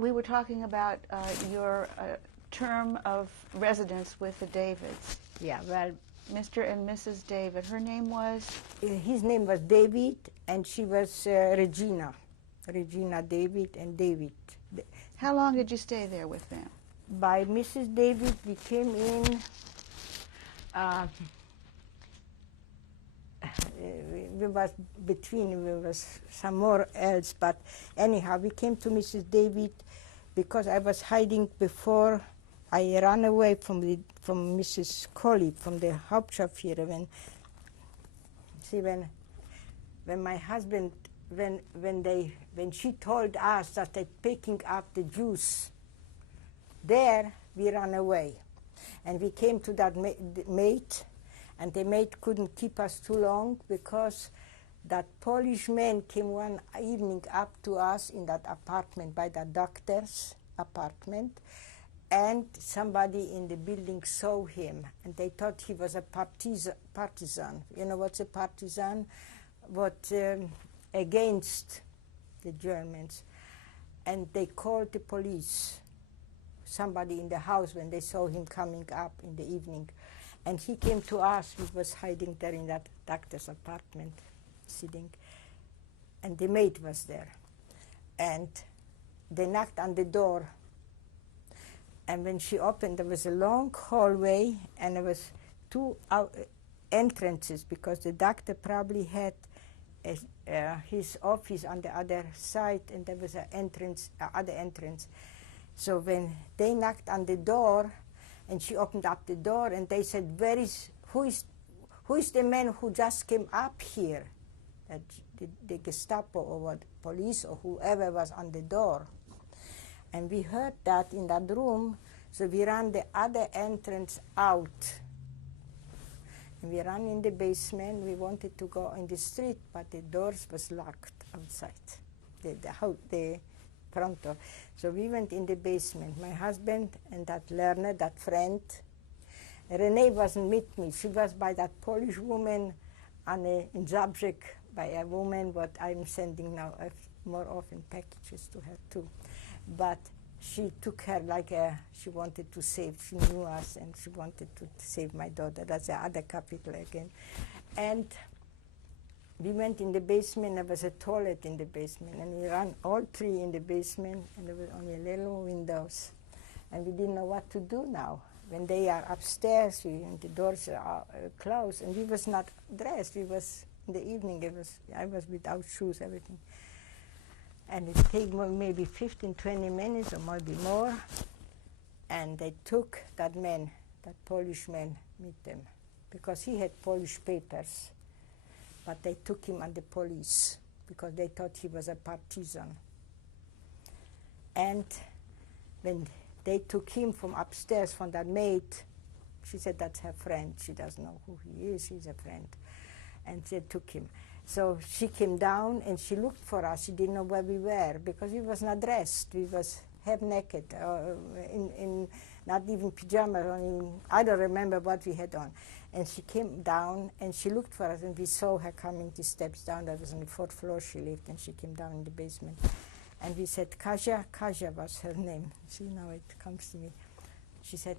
we were talking about your term of residence with the Davids. Yeah, well, Mr. and Mrs. David. Her name was? his name was David, and she was Regina. Regina David and David. How long did you stay there with them? By Mrs. David, we came in. We was between, we was some more else, but anyhow, we came to Mrs. David because I was hiding before. I ran away from Mrs. Colley, from the Hauptscharführer, when my husband, when she told us that they're picking up the Jews, there we ran away. And we came to that maid, and the maid couldn't keep us too long because that Polish man came one evening up to us in that apartment, by the doctor's apartment, and somebody in the building saw him, and they thought he was a partisan. You know what's a partisan? What against the Germans. And they called the police, somebody in the house, when they saw him coming up in the evening. And he came to us. He was hiding there in that doctor's apartment, sitting. And the maid was there. And they knocked on the door. And when she opened, there was a long hallway, and there was two entrances, because the doctor probably had his office on the other side, and there was an entrance, other entrance. So when they knocked on the door, and she opened up the door, and they said, who is the man who just came up here? The Gestapo or what, police or whoever was on the door. And we heard that in that room, so we ran the other entrance out. And we ran in the basement. We wanted to go in the street, but the doors was locked outside, the front door. So we went in the basement, my husband and that learner, that friend. Renee wasn't with me. She was by that Polish woman in Zabrze, by a woman what I'm sending now more often packages to her too. But she took her like she wanted to save, she knew us, and she wanted to save my daughter. That's the other capital again. And we went in the basement. There was a toilet in the basement, and we ran all three in the basement, and there were only little windows. And we didn't know what to do now. When they are upstairs, and the doors are closed, and we was not dressed. We was, in the evening, I was without shoes, everything. And it took maybe 15, 20 minutes or maybe more. And they took that man, that Polish man, with them, because he had Polish papers. But they took him on the police because they thought he was a partisan. And when they took him from upstairs, from that maid, she said that's her friend. She doesn't know who he is, he's a friend. And they took him. So she came down and she looked for us. She didn't know where we were because we was not dressed. We was half naked, in not even pajamas. I don't remember what we had on. And she came down and she looked for us, and we saw her coming the steps down. That was on the 4th floor she lived, and she came down in the basement. And we said, Kasia was her name. See, now it comes to me. She said,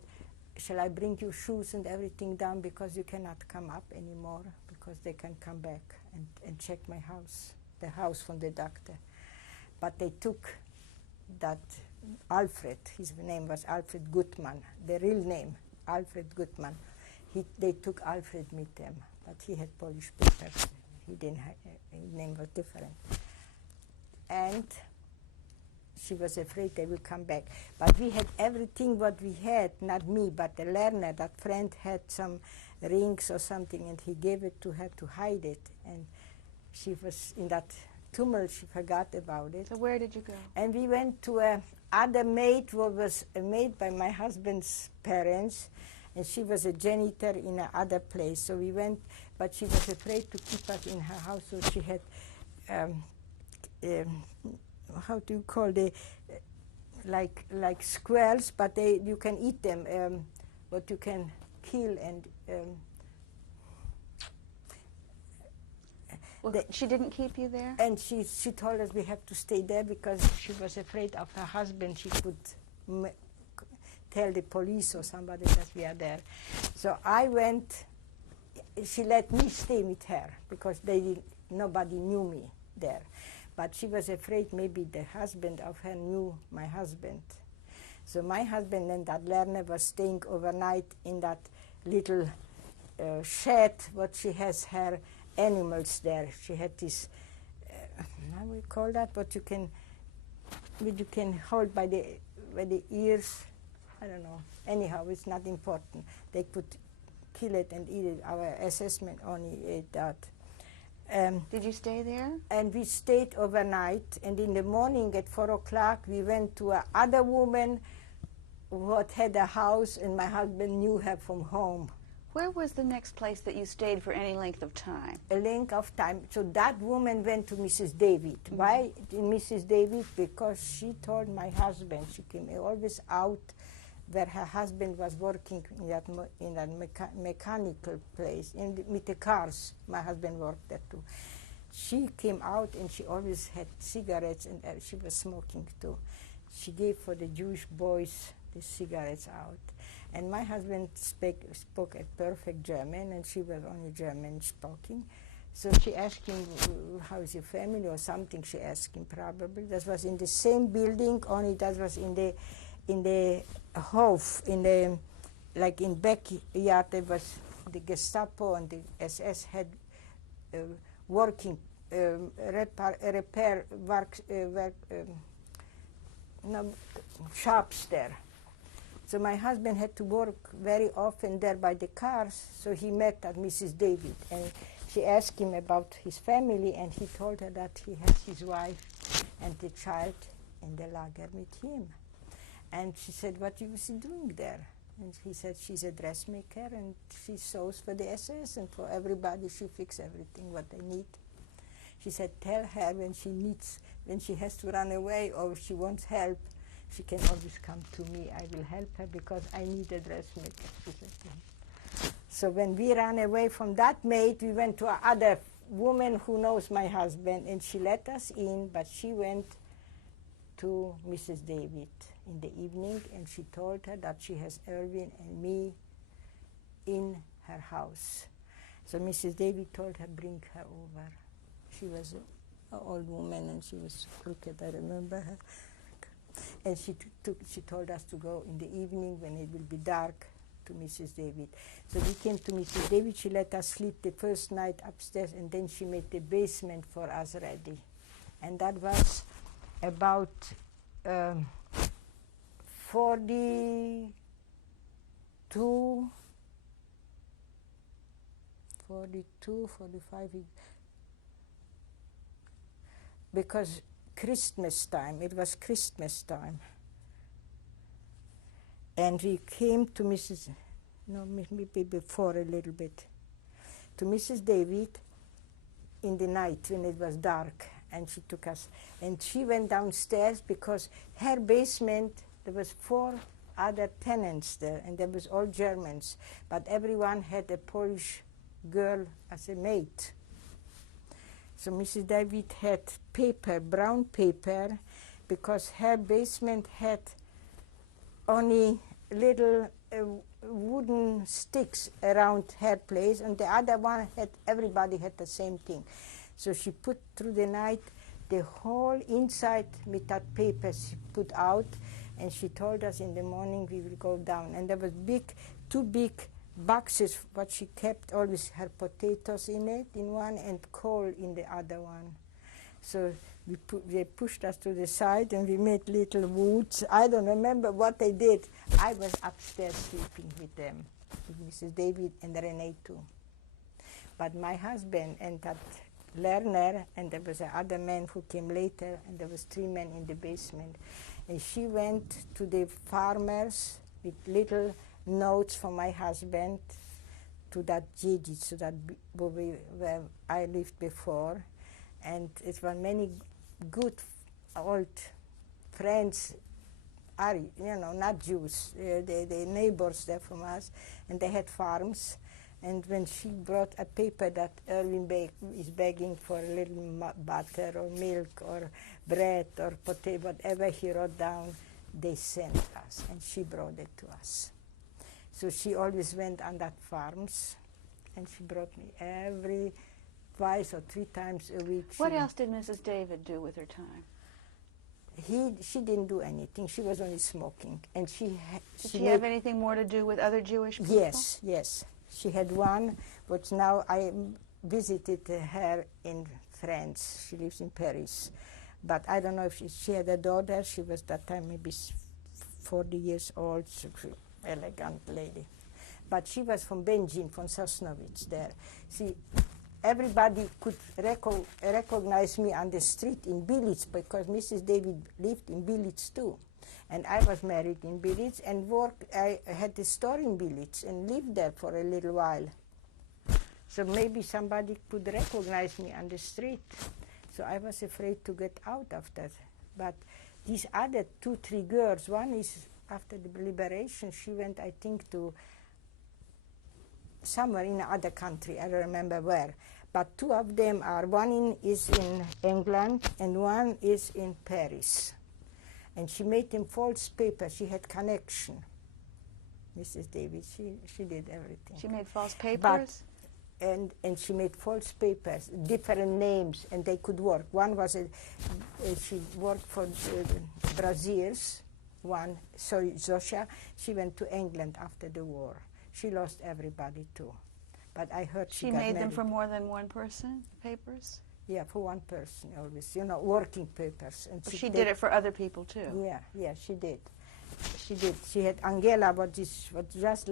shall I bring you shoes and everything down because you cannot come up anymore because they can come back and check my house, the house from the doctor. But they took that Alfred, his name was Alfred Gutmann, the real name, Alfred Gutmann. They took Alfred with them, but he had Polish papers. He didn't have, his name was different. And she was afraid they would come back. But we had everything what we had, not me, but the learner, that friend had some rings or something, and he gave it to her to hide it. And she was in that tumult, she forgot about it. So where did you go? And we went to a other maid, who was a maid by my husband's parents, and she was a janitor in another place. So we went, but she was afraid to keep us in her house, so she had, how do you call the, like squirrels, but you can eat them, but you can kill and Well, she didn't keep you there? And she told us we have to stay there because she was afraid of her husband. She could tell the police or somebody that we are there. So I went. She let me stay with her because nobody knew me there. But she was afraid maybe the husband of her knew my husband. So my husband and that Lerner was staying overnight in that little shed, what she has her animals there. She had this, how we call that, what you can hold by the ears. I don't know. Anyhow, it's not important. They could kill it and eat it. Our assessment only ate that. Did you stay there? And we stayed overnight, and in the morning at 4 o'clock we went to another woman who had a house, and my husband knew her from home. Where was the next place that you stayed for any length of time? A length of time. So that woman went to Mrs. David. Why Mrs. David? Because she told my husband, she came always out where her husband was working in that mechanical place, with the cars. My husband worked there too. She came out and she always had cigarettes, and she was smoking too. She gave for the Jewish boys the cigarettes out. And my husband spoke a perfect German, and she was only German speaking. So she asked him, how is your family or something, she asked him probably. That was in the same building, only that was in the Hof, like in backyard, there was the Gestapo and the SS had working, repair works, shops there. So my husband had to work very often there by the cars, so he met at Mrs. David, and she asked him about his family, and he told her that he has his wife and the child in the lager with him. And she said, what is he doing there? And he said, she's a dressmaker, and she sews for the SS, and for everybody she fixes everything what they need. She said, tell her when she has to run away or if she wants help, she can always come to me. I will help her because I need a dressmaker, she said. So when we ran away from that maid, we went to another woman who knows my husband, and she let us in, but she went to Mrs. David in the evening, and she told her that she has Erwin and me in her house. So Mrs. David told her, bring her over. She was an old woman, and she was crooked, I remember her. And she told us to go in the evening when it will be dark to Mrs. David. So we came to Mrs. David. She let us sleep the first night upstairs, and then she made the basement for us ready. And that was about 42, 45, because Christmas time, it was Christmas time. And we came to maybe before a little bit, to Mrs. David in the night when it was dark, and she took us. And she went downstairs because her basement, there was 4 other tenants there, and there was all Germans, but everyone had a Polish girl as a maid. So Mrs. David had paper, brown paper, because her basement had only little wooden sticks around her place, and the other one everybody had the same thing. So she put through the night the whole inside with that paper she put out, and she told us in the morning we will go down. And there was 2 big boxes, what she kept always her potatoes in it, in one, and coal in the other one. So they pushed us to the side, and we made little woods. I don't remember what they did. I was upstairs sleeping with them, with Mrs. David and Renee too. But my husband and that Lerner, and there was another man who came later, and there was 3 men in the basement. And she went to the farmers with little notes from my husband to that Dziedzicz, to that where I lived before. And it were many good old friends, not Jews, the neighbors there from us, and they had farms. And when she brought a paper that Erwin is begging for a little butter or milk or bread or potato, whatever he wrote down, they sent us, and she brought it to us. So she always went on that farms, and she brought me every twice or three times a week. What else did Mrs. David do with her time? She didn't do anything. She was only smoking, and Did she have anything more to do with other Jewish people? Yes, yes. She had one, but now I visited her in France. She lives in Paris. But I don't know if she had a daughter. She was that time maybe 40 years old, elegant lady. But she was from Benjin, from Sosnovitz there. See, everybody could recognize me on the street in Billitz because Mrs. David lived in Billitz too. And I was married in Billitz and I had a store in Billitz and lived there for a little while. So maybe somebody could recognize me on the street. So I was afraid to get out of that. But these other 2, 3 girls, one is after the liberation, she went, I think, to somewhere in another country, I don't remember where. But 2 of them are, one is in England and one is in Paris. And she made them false papers. She had connection. Mrs. David, she did everything. She made false papers? And she made false papers, different names, and they could work. One was, she worked for Brazils. One, Zosha, she went to England after the war. She lost everybody too. But I heard she made them married. for more than one person, papers? Yeah, for one person always, working papers. And she did it for other people too? Yeah, she did. She did. She had Angela, but just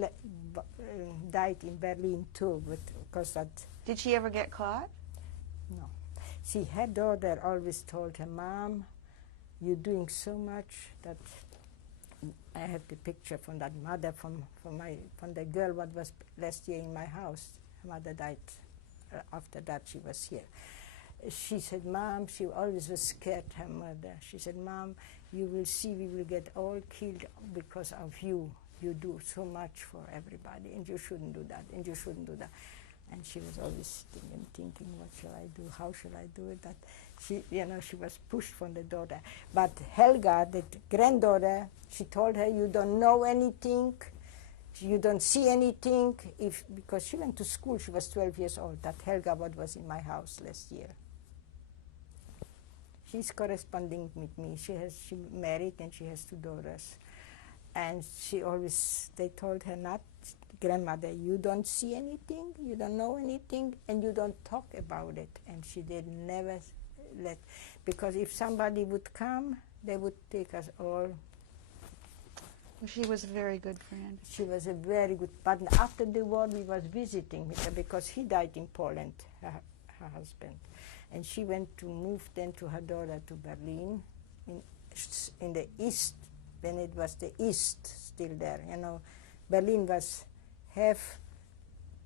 died in Berlin too. Because that. Did she ever get caught? No. See, her daughter always told her, Mom, you're doing so much that I have the picture from that mother, from the girl what was last year in my house. Her mother died after that. She was here. She said, Mom, she always was scared, her mother. She said, Mom, you will see we will get all killed because of you. You do so much for everybody, and you shouldn't do that, and you shouldn't do that. And she was always thinking, what shall I do? How shall I do it? That she, she was pushed from the daughter. But Helga, the granddaughter, she told her, you don't know anything, you don't see anything. Because she went to school, she was 12 years old. That Helga was in my house last year. She's corresponding with me. She married and she has 2 daughters. And they told her not, grandmother, you don't see anything, you don't know anything, and you don't talk about it. And she did never let, because if somebody would come, they would take us all. Well, she was a very good friend. She was a very good, but after the war we was visiting her because he died in Poland, her husband. And she went to move then to her daughter to Berlin, in the east, when it was the east still there. Berlin was half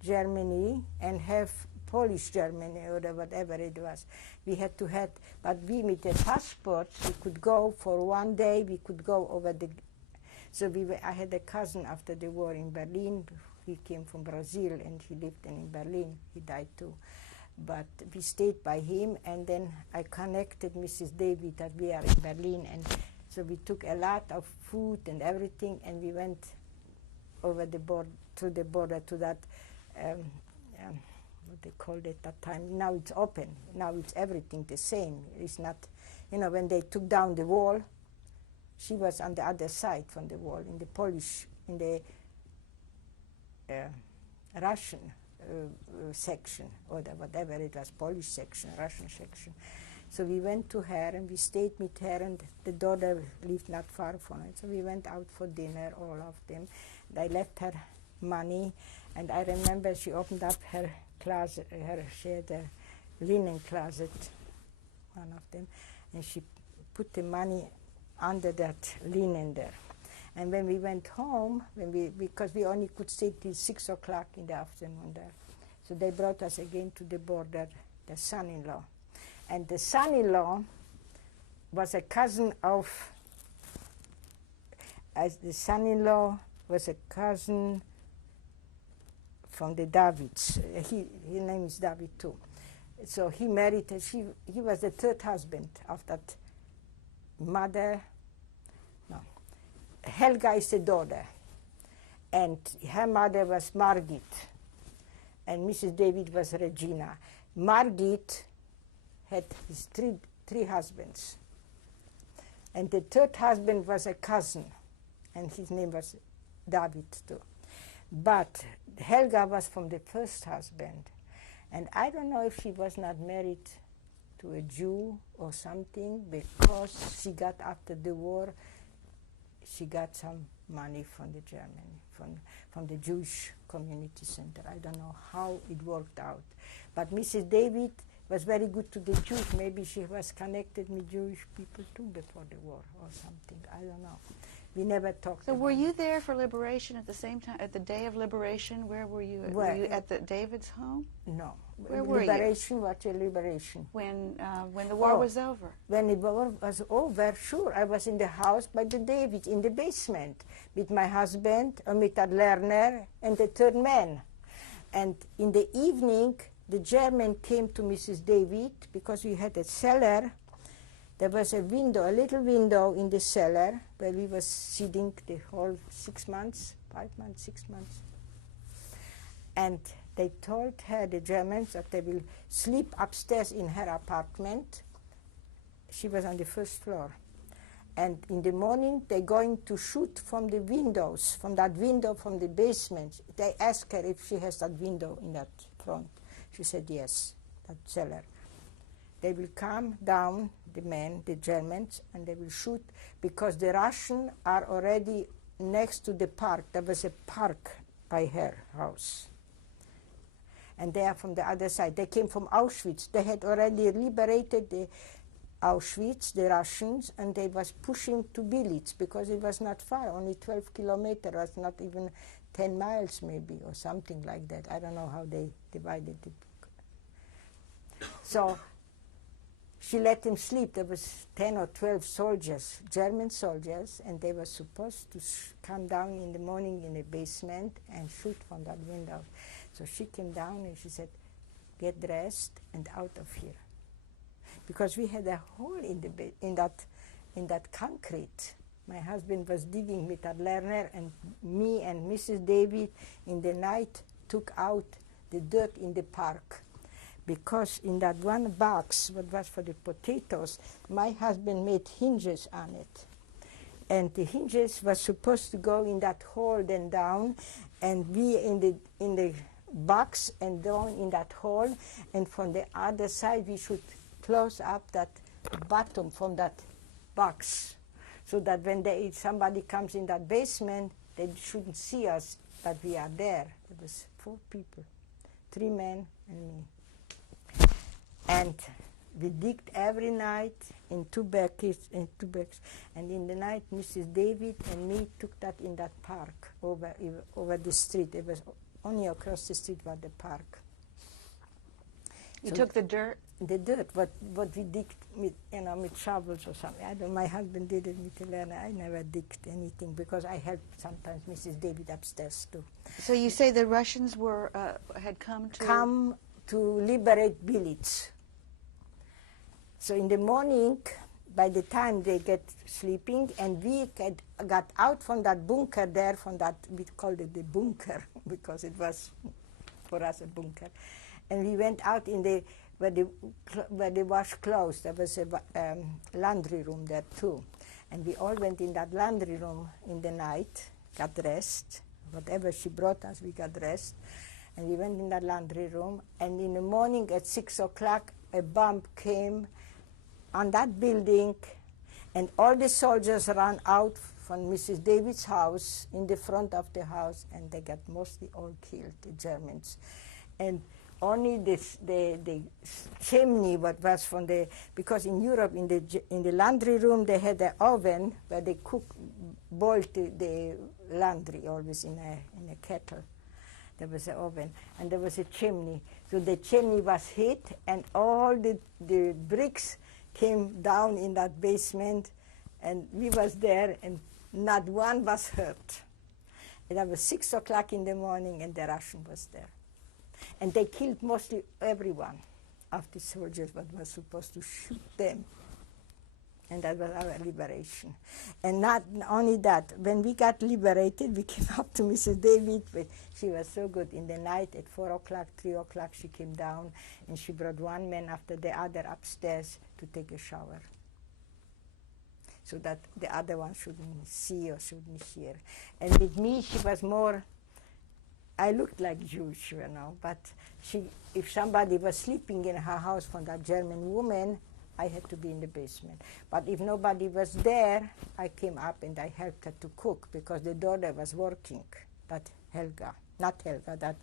Germany and half Polish Germany or whatever it was. We had to but we with the passports, we could go for one day, we could go over the, so I had a cousin after the war in Berlin. He came from Brazil and he lived in Berlin. He died too. But we stayed by him, and then I connected Mrs. David that we are in Berlin, and so we took a lot of food and everything, and we went over the border, to the border, to that, what they called it that time. Now it's open. Now it's everything the same. It's not, when they took down the wall, she was on the other side from the wall, in the Polish, in the Russian section, or whatever it was, Polish section, Russian section. So we went to her and we stayed with her, and the daughter lived not far from it. So we went out for dinner, all of them. And I left her money, and I remember she opened up her closet, she had a linen closet, one of them, and she put the money under that linen there. And when we went home, because we only could stay till 6 o'clock in the afternoon there, so they brought us again to the border, the son-in-law. And the son-in-law was a cousin of, the son-in-law was a cousin from the Davids. His name is David too. So he married her. He was the third husband of that mother. No, Helga is the daughter, and her mother was Margit, and Mrs. David was Regina. Margit had his three husbands, and the third husband was a cousin, and his name was David too. But Helga was from the first husband, and I don't know if she was not married to a Jew or something, because she got, after the war, she got some money from the Germany, from the Jewish community center. I don't know how it worked out. But Mrs. David was very good to the Jews. Maybe she was connected with Jewish people too before the war or something. I don't know. We never talked So about were it. you there for liberation at the same time, at the day of liberation? Where were you? Where? Were you at the David's home? No. Where were you? Liberation, what a liberation? When the war was over? When the war was over, sure. I was in the house by the David, in the basement, with my husband, Amita Lerner, and the third man. And in the evening, the German came to Mrs. David, because we had a cellar. There was a window, a little window in the cellar, where we was sitting the whole 6 months, 5 months, 6 months. And they told her, the Germans, that they will sleep upstairs in her apartment. She was on the first floor. And in the morning, they're going to shoot from the windows, from that window from the basement. They asked her if she has that window in that front. She said yes, that cellar. They will come down, the men, the Germans, and they will shoot, because the Russians are already next to the park. There was a park by her house. And they are from the other side. They came from Auschwitz. They had already liberated the Auschwitz, the Russians, and they was pushing to Belitz, because it was not far, only 12 kilometers, was not even 10 miles maybe, or something like that. I don't know how they divided it. So she let him sleep. There was 10 or 12 soldiers, German soldiers, and they were supposed to come down in the morning in the basement and shoot from that window. So she came down and she said, get dressed and out of here. Because we had a hole in that concrete. My husband was digging with a Lerner, and me and Mrs. David in the night took out the dirt in the park. Because in that one box, what was for the potatoes, my husband made hinges on it. And the hinges were supposed to go in that hole, then down, and be in the box and down in that hole. And from the other side, we should close up that bottom from that box, so that when somebody comes in that basement, they shouldn't see us, that we are there. There was 4 people, 3 men and me. And we digged every night in 2 buckets, and in the night, Mrs. David and me took that in that park over the street. It was only across the street was the park. You took the dirt? The dirt, what we digged with, with shovels or something. I don't. My husband did it with Helena. I never digged anything, because I helped sometimes Mrs. David upstairs too. So you say the Russians had come to liberate Belitz. So in the morning, by the time they get sleeping, and we got out from that bunker there, we called it the bunker, because it was for us a bunker. And we went out where they wash clothes. There was a laundry room there too. And we all went in that laundry room in the night, got dressed. Whatever she brought us, we got dressed. And we went in that laundry room. And in the morning at 6 o'clock, a bomb came on that building. And all the soldiers ran out from Mrs. David's house in the front of the house. And they got mostly all killed, the Germans. And only the chimney, what was from because in Europe, in the laundry room, they had an oven where they boiled the laundry always in a kettle. There was an oven, and there was a chimney. So the chimney was hit, and all the bricks came down in that basement, and we was there, and not one was hurt. And that was 6 o'clock in the morning, and the Russian was there. And they killed mostly everyone of the soldiers that was supposed to shoot them. And that was our liberation. And not only that, when we got liberated, we came up to Mrs. David. She was so good. In the night at 4 o'clock, 3 o'clock, she came down, and she brought one man after the other upstairs to take a shower, so that the other one shouldn't see or shouldn't hear. And with me, she was more, I looked like Jewish, you know, but if somebody was sleeping in her house from that German woman, I had to be in the basement. But if nobody was there, I came up and I helped her to cook, because the daughter was working, that Helga, not Helga, that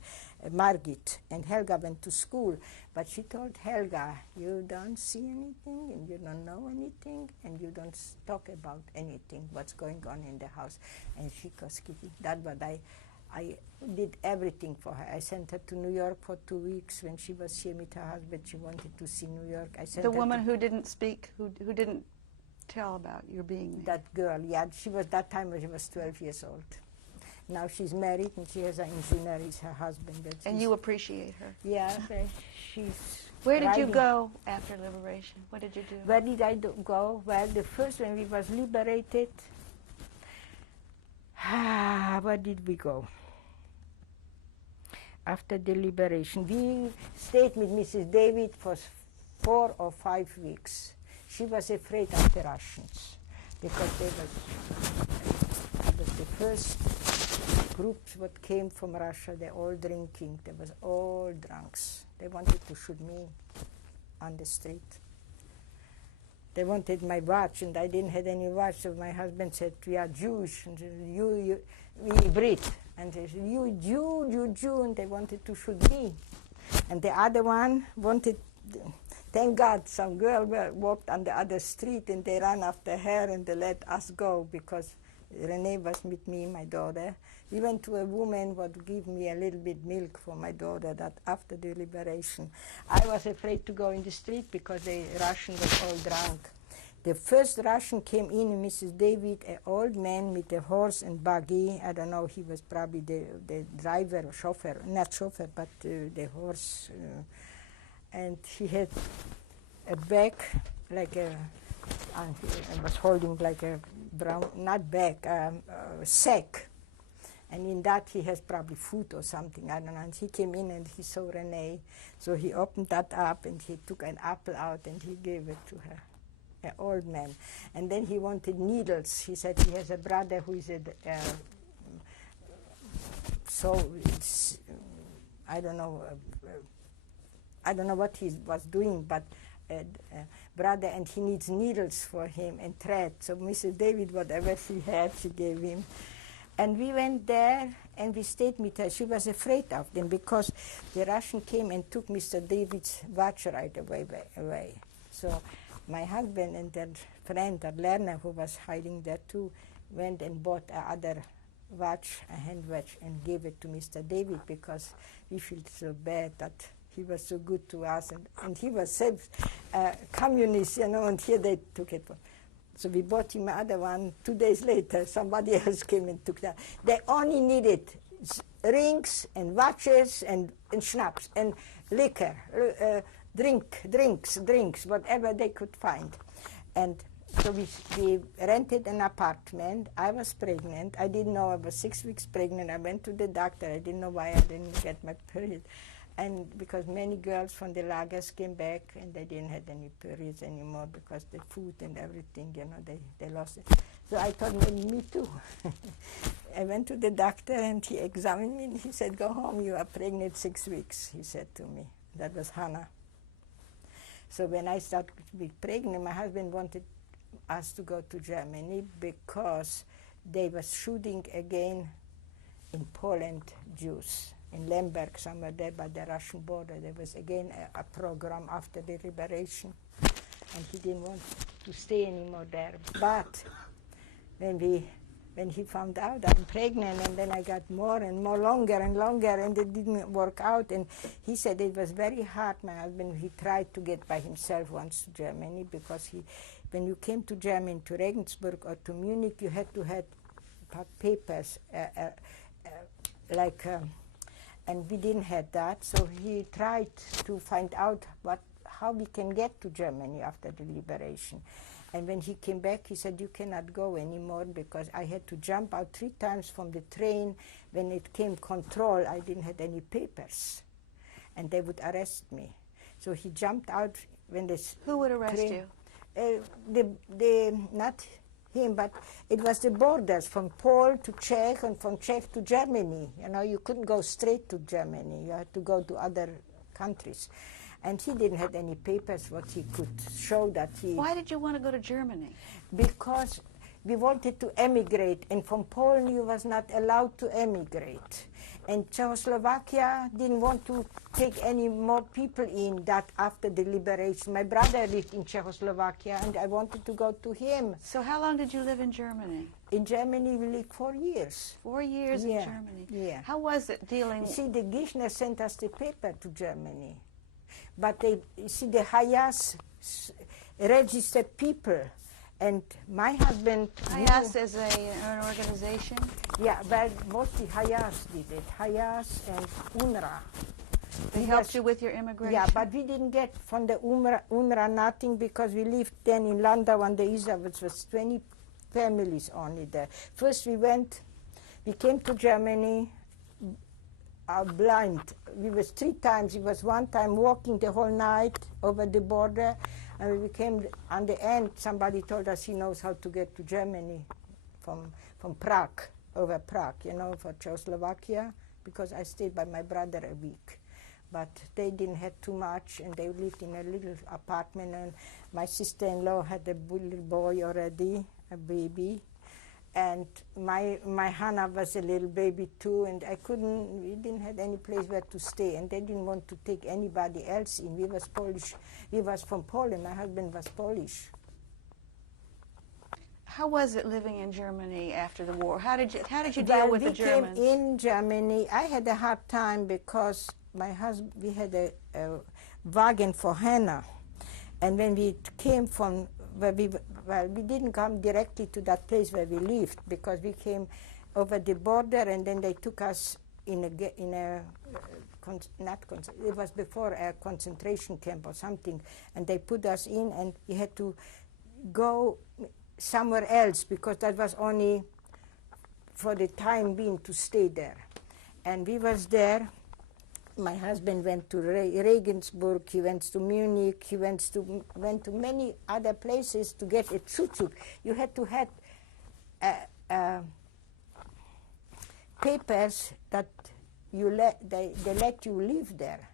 Margit. And Helga went to school, but she told Helga, you don't see anything, and you don't know anything, and you don't talk about anything, what's going on in the house. And she was keeping that, but I did everything for her. I sent her to New York for 2 weeks. When she was here with her husband, she wanted to see New York. I sent the her woman who didn't speak, who didn't tell about your being there. That girl, yeah, she was, that time she was 12 years old. Now she's married, and she has an engineer, he's her husband. And you appreciate her. Yeah, she's Where did you riding. go after liberation? What did you do? Where did I go? Well, the first, when we was liberated, where did we go? After the liberation, we stayed with Mrs. David for 4 or 5 weeks. She was afraid of the Russians, because it was the first groups that came from Russia. They all drinking. They was all drunks. They wanted to shoot me on the street. They wanted my watch, and I didn't have any watch. So my husband said, "We are Jewish, and we breed." And they said, "You Jew," and they wanted to shoot me. And the other one wanted, thank God, some girl walked on the other street, and they ran after her, and they let us go, because Renee was with me, my daughter. We went to a woman who would give me a little bit milk for my daughter, that after the liberation. I was afraid to go in the street, because the Russian was all drunk. The first Russian came in, Mrs. David, an old man with a horse and buggy. I don't know, he was probably the driver or chauffeur, not chauffeur, but the horse. And he had a bag, like a, he was holding like a brown, not bag, sack. And in that he has probably food or something, I don't know. And he came in and he saw Renee. So he opened that up and he took an apple out and he gave it to her. An old man. And then he wanted needles. He said he has a brother who is I don't know what he was doing, but brother, and he needs needles for him and thread. So Mrs. David, whatever she had, she gave him. And we went there and we stayed with her. She was afraid of them, because the Russian came and took Mr. David's watch right away. So my husband and that friend, that Lerner, who was hiding there too, went and bought another watch, a hand watch, and gave it to Mr. David, because we feel so bad that he was so good to us, and he was communist, you know, and here they took it. So we bought him another one. 2 days later, somebody else came and took that. They only needed rings and watches and schnapps and liquor, drinks, whatever they could find. And so we rented an apartment. I was pregnant. I didn't know I was 6 weeks pregnant. I went to the doctor. I didn't know why I didn't get my period. And because many girls from the lagers came back and they didn't have any periods anymore, because the food and everything, you know, they lost it. So I thought, maybe me too. I went to the doctor and he examined me and he said, "Go home, you are pregnant 6 weeks," he said to me. That was Hannah. So when I started to be pregnant, my husband wanted us to go to Germany, because they were shooting again in Poland Jews. In Lemberg, somewhere there by the Russian border. There was again a program after the liberation, and he didn't want to stay anymore there. But when he found out I'm pregnant, and then I got more and more longer, and it didn't work out, and he said it was very hard. My husband, he tried to get by himself once to Germany, because when you came to Germany, to Regensburg or to Munich, you had to have papers, and we didn't have that. So he tried to find out how we can get to Germany after the liberation. And when he came back, he said, "You cannot go anymore," because I had to jump out 3 times from the train. When it came control, I didn't have any papers, and they would arrest me. So he jumped out when this. Who would arrest you? Not him, but it was the borders from Pole to Czech and from Czech to Germany. You know, you couldn't go straight to Germany. You had to go to other countries. And he didn't have any papers what he could show that he... Why did you want to go to Germany? Because we wanted to emigrate, and from Poland you was not allowed to emigrate. And Czechoslovakia didn't want to take any more people in that after the liberation. My brother lived in Czechoslovakia, and I wanted to go to him. So how long did you live in Germany? In Germany we lived 4 years. 4 years in Germany? Yeah. How was it dealing... You see, the Gishner sent us the paper to Germany. But they, you see, the Hayas registered people, and my husband... Hayas is an organization? Yeah, well, mostly Hayas did it. Hayas and UNRWA. They helped you with your immigration? Yeah, but we didn't get from the UNRWA nothing, because we lived then in Landau on the Isar, which was 20 families only there. First we came to Germany blind. We was 3 times. It was 1 time walking the whole night over the border, and we came on the end. Somebody told us he knows how to get to Germany from Prague, over Prague, you know, for Czechoslovakia, because I stayed by my brother a week. But they didn't have too much, and they lived in a little apartment, and my sister-in-law had a little boy already, a baby. And my Hannah was a little baby too, and we didn't have any place where to stay, and they didn't want to take anybody else in. We was Polish. We was from Poland. My husband was Polish. How was it living in Germany after the war? How did you deal with the Germans? We came in Germany. I had a hard time because my husband, we had a wagon for Hannah, and when we came from where we didn't come directly to that place where we lived, because we came over the border, and then they took us it was before a concentration camp or something, and they put us in, and we had to go somewhere else, because that was only for the time being to stay there. And we was there. My husband went to Regensburg, he went to Munich, he went to many other places to get a Zuzug. You had to have papers that they let you live there.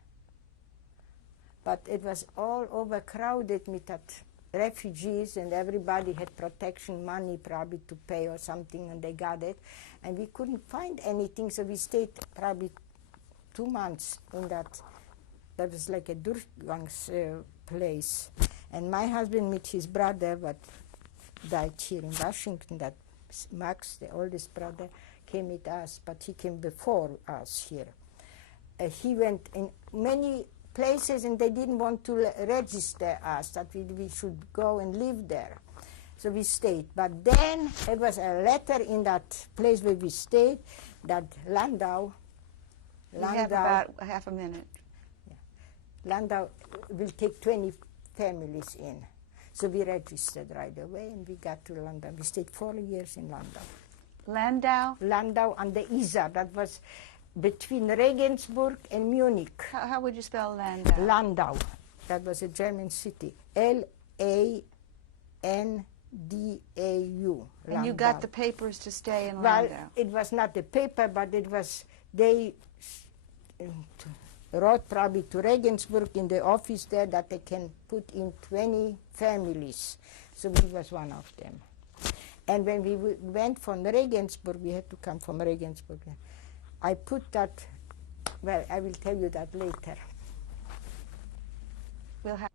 But it was all overcrowded with that refugees, and everybody had protection money probably to pay or something, and they got it. And we couldn't find anything, so we stayed probably 2 months in that was like a Durchgangs place. And my husband met his brother, but died here in Washington, that Max, the oldest brother, came with us, but he came before us here. He went in many places, and they didn't want to register us, that we should go and live there. So we stayed. But then there was a letter in that place where we stayed that Landau, we have about half a minute. Yeah. Landau will take 20 families in. So we registered right away, and we got to Landau. We stayed 4 years in Landau. Landau? Landau on the Isar. That was between Regensburg and Munich. How would you spell Landau? Landau. That was a German city. Landau. And you got the papers to stay in Well, Landau? it was not the paper, but it was, they wrote probably to Regensburg in the office there that they can put in 20 families. So we was one of them. And when we went from Regensburg, we had to come from Regensburg. I put that, well, I will tell you that later. We'll have